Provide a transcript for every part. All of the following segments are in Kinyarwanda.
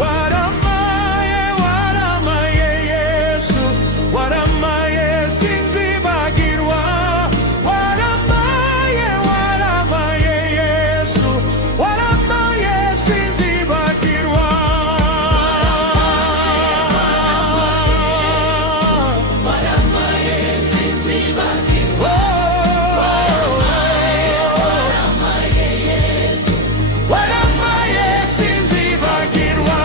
waramaye waramaye Yesu waramaye sinzibagirwa waramaye waramaye Yesu waramaye sinzibagirwa waramaye sinzibagirwa waramaye Yesu waramaye sinzibagirwa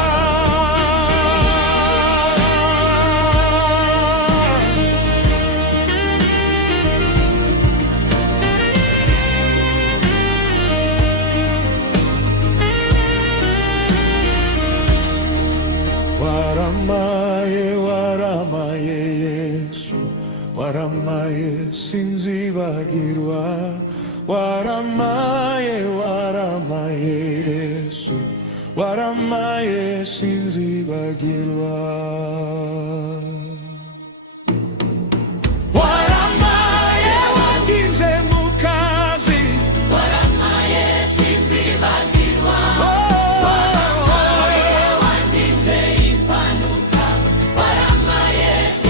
waramaye waramaye Yesu waramaye sinzibagirwa waramaye waramaye Yesu waramaye sinzibagirwa